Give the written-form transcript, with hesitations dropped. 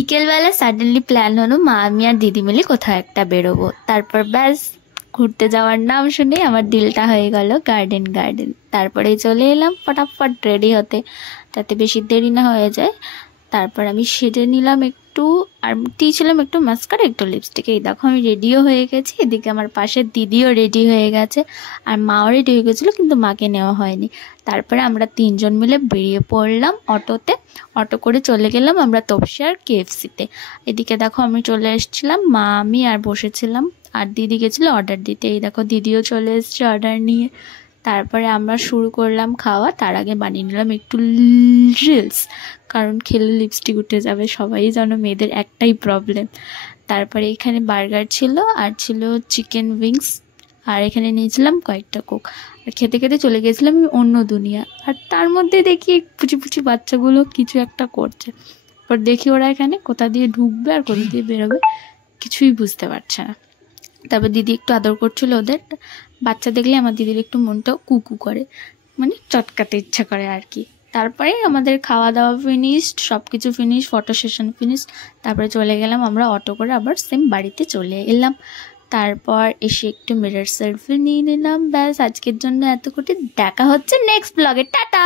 বিকেলবেলা suddenly plan হলো মা আমি আর দিদি মিলে কোথাও একটা বেরোবো। তারপর ব্যাস ঘুরতে যাওয়ার নাম শুনে আমার দিলটা হয়ে গেল গার্ডেন গার্ডেন। তারপরে চলে এলাম ফটাফট রেডি হতে, যাতে বেশি দেরি না হয়ে যায়। তারপর আমি সেজে নিলাম একটু, আর দিয়েছিলাম একটু মাস্কারা একটু লিপস্টিক। এই দেখো আমি রেডিও হয়ে গেছি, এদিকে আমার পাশের দিদিও রেডি হয়ে গেছে, আর মাও রেডি হয়ে গেছিলো কিন্তু মাকে নেওয়া হয়নি। তারপরে আমরা তিনজন মিলে বেরিয়ে পড়লাম অটোতে। অটো করে চলে গেলাম আমরা তপসি আর KFC-তে। এদিকে দেখো আমি চলে এসেছিলাম, মা আমি আর বসেছিলাম, আর দিদি গেছিলো অর্ডার দিতে। এই দেখো দিদিও চলে এসছে অর্ডার নিয়ে। তারপরে আমরা শুরু করলাম খাওয়া। তার আগে বানিয়ে নিলাম একটু রিলস, কারণ খেলে লিপস্টিক উঠে যাবে, সবাই জানো মেয়েদের একটাই প্রবলেম। তারপরে এখানে বার্গার ছিল, আর ছিল চিকেন উইংস, আর এখানে নিয়েছিলাম কয়েকটা কোক। আর খেতে খেতে চলে গেছিলাম আমি অন্য দুনিয়া। আর তার মধ্যে দেখি পুচি পুচি বাচ্চাগুলো কিছু একটা করছে। পর দেখি ওরা এখানে কোথা দিয়ে ঢুকবে আর কোথা দিয়ে বেরোবে কিছুই বুঝতে পারছে না। তারপর দিদি একটু আদর করছিল ওদের। বাচ্চা দেখলে আমার দিদির একটু মনটাও কুকু করে, মানে চটকাতে ইচ্ছা করে আর কি। তারপরে আমাদের খাওয়া দাওয়া ফিনিশড, সব কিছু ফিনিশ, ফটো সেশন ফিনিশড। তারপরে চলে গেলাম আমরা অটো করে আবার সেম বাড়িতে চলে এলাম। তারপর এসে একটু মিরর সেলফি নিয়ে নিলাম। ব্যাস আজকের জন্য এতটুকু। দেখা হচ্ছে নেক্সট ব্লগে, টাটা।